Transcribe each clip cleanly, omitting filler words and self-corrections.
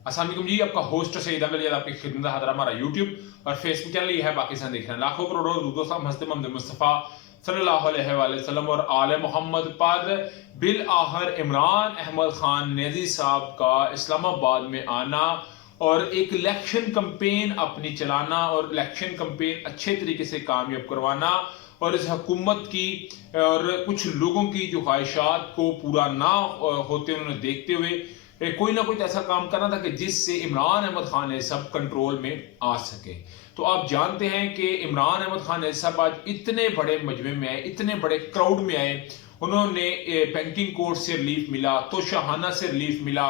अस्सलाम वालेकुम जी, आपका होस्ट सईद अहमद आपकी खिदमत हाजिर हमारा यूट्यूब और फेसबुक चैनल ये है पाकिस्तान देख रहे हैं लाखों करोड़ों रुदो साहब हस्ते मोहम्मद मुस्तफ़ा सल्लल्लाहु अलैहि वसल्लम और आले मोहम्मद पर बिल आहर इमरान अहमद खान नेजी साहब का इस्लामाबाद में आना और एक इलेक्शन कंपेन अपनी चलाना और इलेक्शन कंपेन अच्छे तरीके से कामयाब करवाना और इस हुकूमत की और कुछ लोगों की जो ख्वाहिशात को पूरा ना होते उन्होंने देखते हुए कोई ना कोई ऐसा काम करना था कि जिससे इमरान अहमद खान ने सब कंट्रोल में आ सके। तो आप जानते हैं कि इमरान अहमद खान ने सब आज इतने बड़े मजमे में आए, इतने बड़े क्राउड में आए, उन्होंने बैंकिंग कोर्ट से रिलीफ मिला, तो शाहाना से रिलीफ मिला,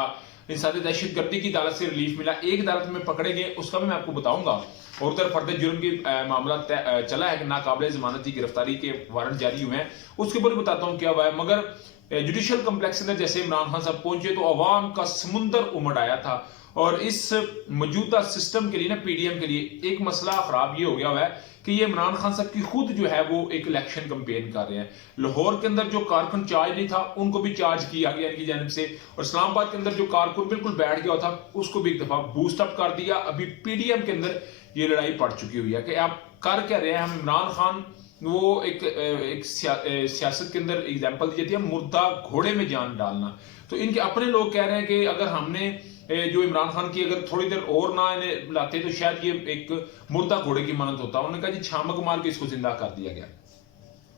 इंसानी दहशत गर्दी की अदालत से रिलीफ मिला, एक अदालत में पकड़े गए उसका भी मैं आपको बताऊंगा, और उधर फर्द जुर्म की मामला चला है कि नाकाबिले जमानत की गिरफ्तारी के वारंट जारी हुए हैं, उसके ऊपर बताता हूँ क्या हुआ है। मगर जुडिशियल कम्प्लेक्स अंदर जैसे इमरान खान साहब पहुंचे तो अवाम का समुंदर उमड़ आया था और इस मौजूदा सिस्टम के लिए ना पीडीएम के लिए एक मसला खराब ये हो गया हुआ है कि ये इमरान खान साहब की खुद जो है वो एक इलेक्शन कंपेन कर रहे हैं। लाहौर के अंदर जो कारकुन चार्ज नहीं था उनको भी चार्ज किया गया इनकी जानिब से, और इस्लामाबाद के अंदर जो कारकुन बिल्कुल बैठ गया था उसको भी एक दफा बूस्ट अप कर दिया। अभी पीडीएम के अंदर ये लड़ाई पड़ चुकी हुई है कि आप कर क्या रहे हैं। हम इमरान खान वो एक सियासत के अंदर एग्जांपल दी जाती है मुर्दा घोड़े में जान डालना, तो इनके अपने लोग कह रहे हैं कि अगर हमने जो इमरान खान की अगर थोड़ी देर और ना इन्हें लाते तो शायद ये एक मुर्दा घोड़े की मानत होता। उन्होंने कहा जी छामक मार के इसको जिंदा कर दिया गया।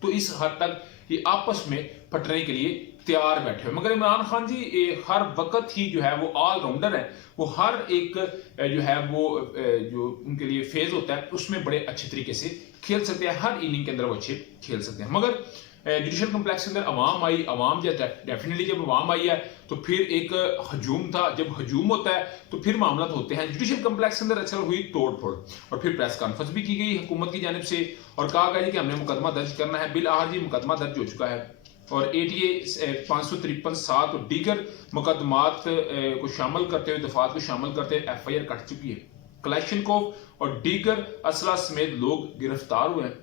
तो इस हद तक ये आपस में फटने के लिए तैयार बैठे हुए। मगर इमरान खान जी हर वक्त ही जो है वो ऑलराउंडर है, वो हर एक जो है वो जो उनके लिए फेज होता है उसमें बड़े अच्छे तरीके से खेल सकते हैं, हर इनिंग के अंदर वो अच्छे खेल सकते हैं। मगर जुडिशियल कम्प्लेक्स के अंदर अवाम आई, अवाम जो डेफिनेटली जब अवाम आई है तो फिर एक हजूम था, जब हजूम होता है तो फिर मामला होते हैं। जुडिशियल कम्प्लेक्स के अंदर अक्सर हुई तोड़ फोड़ और फिर प्रेस कॉन्फ्रेंस भी की गई हुकूमत की जानिब से और कहा गया कि हमने मुकदमा दर्ज करना है। बिल आहर जी मुकदमा दर्ज हो चुका है और ATA 553(7) और दीगर मुकदमात को शामिल करते हुए दफात को शामिल करते हुए FIR कट चुकी है। कलेशनकोव और दीगर असला समेत लोग गिरफ्तार हुए हैं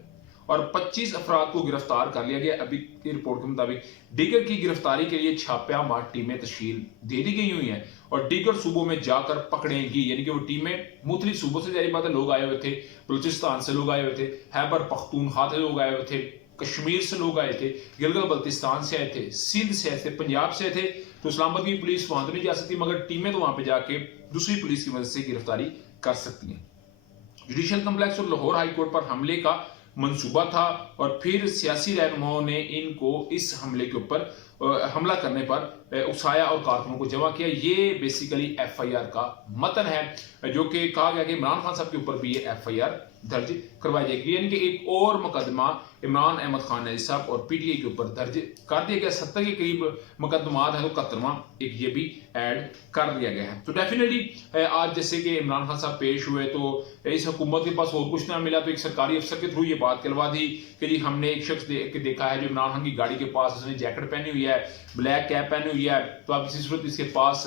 और 25 अफराद को गिरफ्तार कर लिया गया। अभी की रिपोर्ट के मुताबिक दीगर की गिरफ्तारी के लिए छापेमार टीमें तश्कील दे दी गई हुई हैं और दीगर सूबों में जाकर पकड़ेंगी, यानी कि वो टीमें मुख्तलिफ सूबों से जारी बात है लोग आए हुए थे, बलूचिस्तान से लोग आए हुए थे, खैबर पख्तूनख्वा से लोग आए हुए थे, कश्मीर से लोग आए थे, गिलगित बल्तिस्तान से आए थे, सिंध से आए थे, पंजाब से आए थे। तो इस्लामाबाद की पुलिस वहां तो नहीं जा सकती मगर टीमें तो वहां पे जाके दूसरी पुलिस की मदद से गिरफ्तारी कर सकती हैं। जुडिशियल कम्प्लेक्स और लाहौर हाईकोर्ट पर हमले का मंसूबा था और फिर सियासी रहनुमाओं ने इनको इस हमले के ऊपर हमला करने पर उकसाया और कारकुनों को जमा किया। ये बेसिकली FIR का मतन है जो कि कहा गया कि इमरान खान साहब के ऊपर भी ये FIR दर्ज करवाई जाएगी, यानी कि एक और मुकदमा इमरान अहमद खान नेजी साहब और PTI के ऊपर दर्ज कर दिया गया। 70 के करीब मुकदमात है तो 71वां एक ये भी ऐड कर दिया गया है। तो डेफिनेटली आज जैसे कि इमरान खान साहब पेश हुए तो इस हुकूमत के पास और कुछ ना मिला तो एक सरकारी अफसर के थ्रू ये बात कहलवा दी कि जी हमने एक शख्स देखा है जो इमरान खान की गाड़ी के पास उसने जैकेट पहनी हुई है, ब्लैक कैप पहनी हुई है, तो आप इसी सूरत इसके पास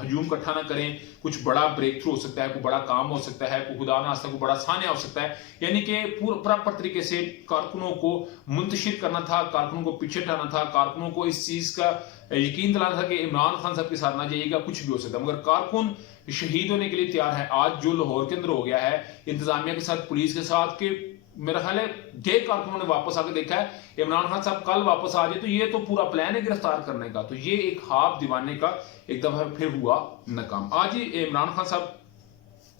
हजूम इकट्ठा ना करें, कुछ बड़ा ब्रेक थ्रू हो सकता है, कोई बड़ा काम हो सकता है, कोई खुदा ना आस्ता कोई बड़ा सान्या हो सकता है। यानी कि प्रॉपर तरीके से कारकुनों को मुंतशिर करना था, कारकुनों को पीछे हटाना था, कारकुनों को इस चीज का यकीन दिलाना था कि इमरान खान साहब के साथ ना जाइएगा, कुछ भी हो सकता है। मगर कारकुन शहीद होने के लिए तैयार है। आज जो लाहौर के अंदर हो गया है इंतजामिया के साथ, पुलिस के साथ, के मेरा ख्याल है ढेर कारकुनों ने वापस आके देखा है इमरान खान साहब कल वापस आ जाए तो ये तो पूरा प्लान है गिरफ्तार करने का, तो ये एक ख्वाब दीवाने का एक दफा फिर हुआ नाकाम। आज ही इमरान खान साहब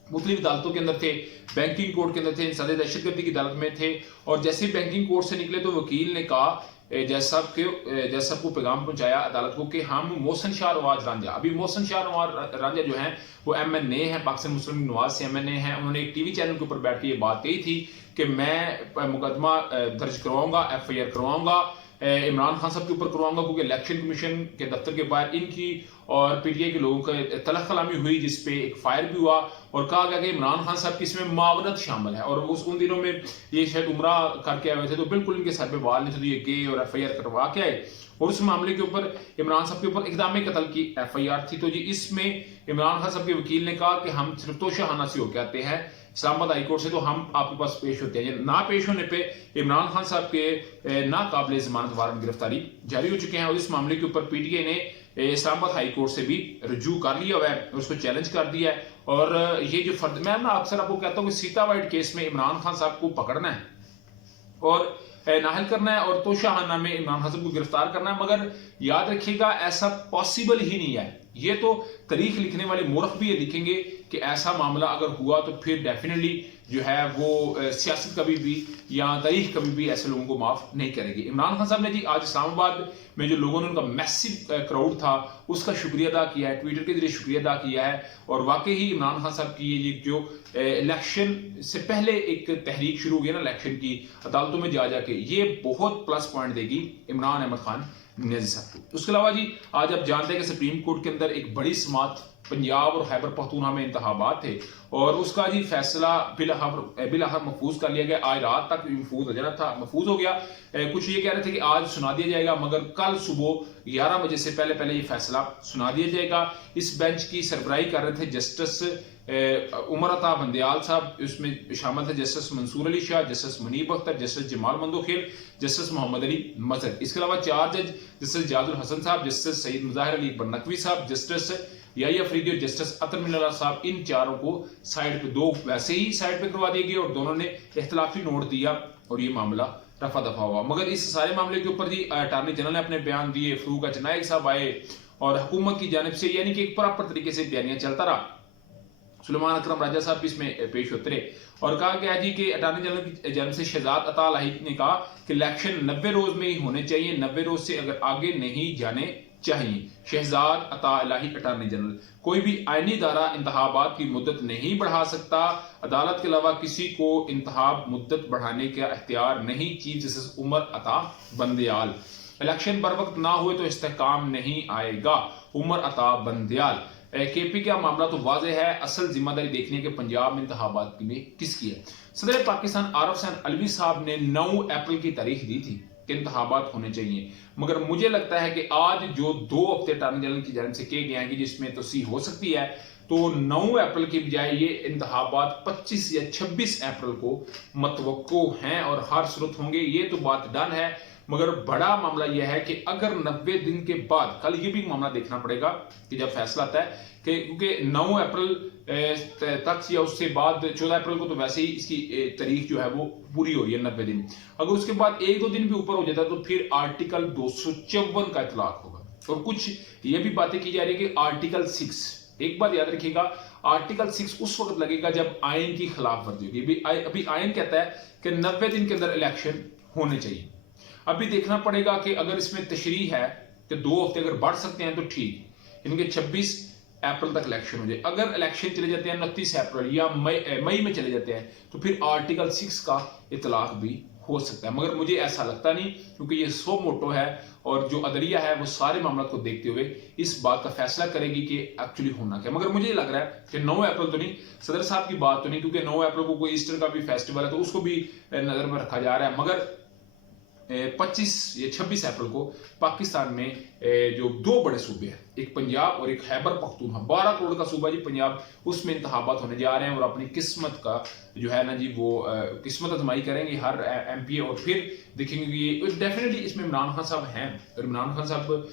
मुख्तलिफ अदालतों के अंदर थे, बैंकिंग कोर्ट के अंदर थे, इंसानी दहशतगर्दी की अदालत में थे और जैसे ही बैंकिंग कोर्ट से निकले तो वकील ने कहा जैसा को पैगाम पहुंचाया अदालत को कि हम मोहसिन शाह नवाज रांझा, अभी मोहसिन शाह नवाज रांझा जो हैं वो MNA हैं, पाकिस्तान मुस्लिम लीग नवाज से MNA हैं। उन्होंने एक टीवी चैनल के ऊपर बैठ के ये बात कही थी कि मैं मुकदमा दर्ज करवाऊंगा, FIR करवाऊंगा, इमरान खान साहब के ऊपर करवाऊंगा क्योंकि इलेक्शन कमीशन के दफ्तर के बाहर इनकी और PTI के लोगों का तलख कलामी हुई जिसपे एक फायर भी हुआ और कहा गया कि इमरान खान साहब की इसमें मावनत शामिल है और उन दिनों में ये शायद उम्रा करके आए हुए थे तो बिल्कुल इनके सर पे बाल नहीं थे तो ये गए और FIR करवा के आए और उस मामले के ऊपर इमरान साहब के ऊपर इक़दाम कत्ल की FIR थी। तो जी इसमें इमरान खान साहब के वकील ने कहा कि हम सिर्फ तो शाहाना से होकर आते हैं इस्लामाबाद हाईकोर्ट से, तो हम आपके पास पेश होते हैं। ना पेश होने पे इमरान खान साहब के नाकाबिले जमानत वारंट गिरफ्तारी जारी हो चुके हैं और इस मामले के ऊपर PTI ने इस्लामाबाद हाई कोर्ट से भी रजू कर लिया हुआ है, उसको चैलेंज कर दिया है। और ये जो मैं ना अक्सर आपको कहता हूँ कि सीता वाइट केस में इमरान खान साहब को पकड़ना है और नाहल करना है और तोशाहाना में इमरान खान साहब को गिरफ्तार करना है, मगर याद रखिएगा ऐसा पॉसिबल ही नहीं है। ये तो तारीख लिखने वाले मूर्ख भी ये लिखेंगे कि ऐसा मामला अगर हुआ तो फिर डेफिनेटली जो है वो सियासत कभी भी या तारीख कभी भी ऐसे लोगों को माफ नहीं करेगी। इमरान खान साहब ने जी आज इस्लामाबाद में जो लोगों ने उनका मैसिव क्राउड था उसका शुक्रिया अदा किया है, ट्विटर के जरिए शुक्रिया अदा किया है। और वाकई ही इमरान खान साहब की ये जो इलेक्शन से पहले एक तहरीक शुरू हुई है ना इलेक्शन की, अदालतों में जा जाके, ये बहुत प्लस पॉइंट देगी इमरान अहमद खान नियाज़ी साहब को। उसके अलावा जी आज आप जानते हैं कि सुप्रीम कोर्ट के अंदर एक बड़ी समात पंजाब और खैबर पख्तूनख्वा में इंतखाबात थे और उसका जी फैसला बिलाखिर महफूज कर लिया गया। आज रात तक महफूज हो जाना था, महफूज हो गया। कुछ ये कह रहे थे कि आज सुना दिया जाएगा, मगर कल सुबह 11 बजे से पहले पहले ये फैसला सुना दिया जाएगा। इस बेंच की सरबराही कर रहे थे जस्टिस उमर अता बंदयाल साहब, उसमें शामिल थे justice Mansoor Ali Shah, justice Munib Akhtar, justice Jamal Mandokhel, justice Muhammad Ali Mazhar. इसके अलावा 4 जज जस्टिस जाजुल हसन साहब, जस्टिस सईद मुजाहिर अली बरनकवी साहब, जस्टिस याही अफरीदी और जस्टिस अतर मिल्ला साहब, इन चारों को साइड पे, दो वैसे ही साइड पे करवा दिए गए और दोनों ने इख्तलाफी नोट दिया और ये मामला रफा दफा हुआ। मगर इस सारे मामले के ऊपर जी अटॉर्नी जनरल ने अपने बयान दिए, फरूक अचनायक साहब आए और हुकूमत की जानिब से यानी कि एक प्रॉपर तरीके से बयानिया चलता रहा। सुलेमान अकरम राजा साहब भी इसमें पेश उतरे और कहा गया जी कि अटॉर्नी जनरल की जानिब से शहजाद अता लाहिक ने कहा कि इलेक्शन 90 रोज में ही होने चाहिए, 90 रोज से अगर आगे नहीं जाने चाहिए। शहजाद अता इलाही अटॉर्नी जनरल, कोई भी आईनी इदारा इंतखाबात की मुद्दत नहीं बढ़ा सकता, अदालत के अलावा किसी को इंतखाब मुद्दत बढ़ाने का इख्तियार नहीं। Chief justice Umar Ata Bandial, election बर वक्त ना हुए तो इस्तेहकाम नहीं आएगा, उमर अता बंदयाल। केपी का मामला तो वाज़ेह है, असल जिम्मेदारी देखने के पंजाब में इंतखाबात में किसकी है। सदर पाकिस्तान आरिफ हुसैन अलवी साहब ने 9 अप्रैल की तारीख दी थी कि इंतखाबात होने चाहिए, मगर मुझे लगता है कि आज जो 2 हफ्ते अटॉर्नी जनरल की जानिब से किए गए हैं कि जिसमें तोसीह हो सकती है, तो 9 अप्रैल की बजाय ये इंतखाबात 25 या 26 अप्रैल को मतवक्को हैं और हर सूरत होंगे। ये तो बात डन है, मगर बड़ा मामला यह है कि अगर 90 दिन के बाद, कल ये भी मामला देखना पड़ेगा कि जब फैसला आता है कि क्योंकि 9 अप्रैल तक या उससे बाद 14 अप्रैल को तो वैसे ही इसकी तारीख जो है वो पूरी हो रही है 90 दिन, अगर उसके बाद 1-2 दिन भी ऊपर हो जाता है तो फिर आर्टिकल 254 का इतलाक होगा। और कुछ ये भी बातें की जा रही है कि आर्टिकल 6, एक बात याद रखिएगा, आर्टिकल 6 उस वक्त लगेगा जब आयन की खिलाफ वर्जी होगी। अभी आयन कहता है कि 90 दिन के अंदर इलेक्शन होने चाहिए। अभी देखना पड़ेगा कि अगर इसमें तशरीह है कि 2 हफ्ते अगर बढ़ सकते हैं तो ठीक, इनके 26 अप्रैल तक इलेक्शन हो जाए। अगर इलेक्शन चले जाते हैं 29 अप्रैल या मई में चले जाते हैं तो फिर आर्टिकल 6 का इतलाक भी हो सकता है, मगर मुझे ऐसा लगता नहीं, क्योंकि ये सो मोटो है और जो अदलिया है वो सारे मामला को देखते हुए इस बात का फैसला करेगी कि एक्चुअली होना क्या। मगर मुझे लग रहा है कि 9 अप्रैल तो नहीं, सदर साहब की बात तो नहीं, क्योंकि 9 अप्रैल को कोई ईस्टर का भी फेस्टिवल है तो उसको भी नजर में रखा जा रहा है। मगर 25 या 26 अप्रैल को पाकिस्तान में जो 2 बड़े सूबे हैं, एक पंजाब और एक खैबर पख्तूनख्वा, 12 करोड़ का सूबा जी पंजाब, उसमें इंतखाबात होने जा रहे हैं और अपनी किस्मत का जो है ना जी वो किस्मत आजमाई करेंगे हर एमपी और फिर देखेंगे कि ये डेफिनेटली इसमें इमरान खान साहब हैं और इमरान खान साहब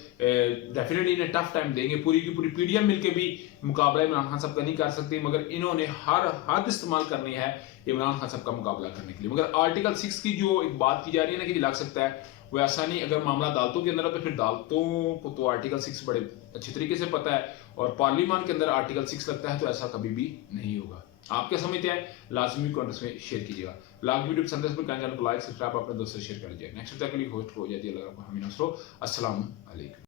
डेफिनेटली इन्हें टफ टाइम देंगे। पूरी की पूरी पीडीएम मिलके भी मुकाबला इमरान खान साहब का नहीं कर सकते, मगर इन्होंने हर हद इस्तेमाल करनी है इमरान खान साहब का मुकाबला करने के लिए। मगर आर्टिकल 6 की जो एक बात की जा रही है ना कि लग सकता है, वो ऐसा नहीं। अगर मामला अदालतों के अंदर है तो फिर अदालतों को तो आर्टिकल 6 बड़े अच्छे तरीके से पता है और पार्लियामेंट के अंदर आर्टिकल 6 लगता है तो ऐसा कभी भी नहीं होगा। आप क्या समझते हैं, लाजमी कमेंट्स में शेयर कीजिएगा। ब्लॉग वीडियो पसंद है तो चैनल को लाइक सब्सक्राइब अपने दोस्तों से शेयर कर लीजिए। नेक्स्ट तक के लिए होस्ट हो जाती है, अगर आपको हमें नसरो। अस्सलाम वालेकुम।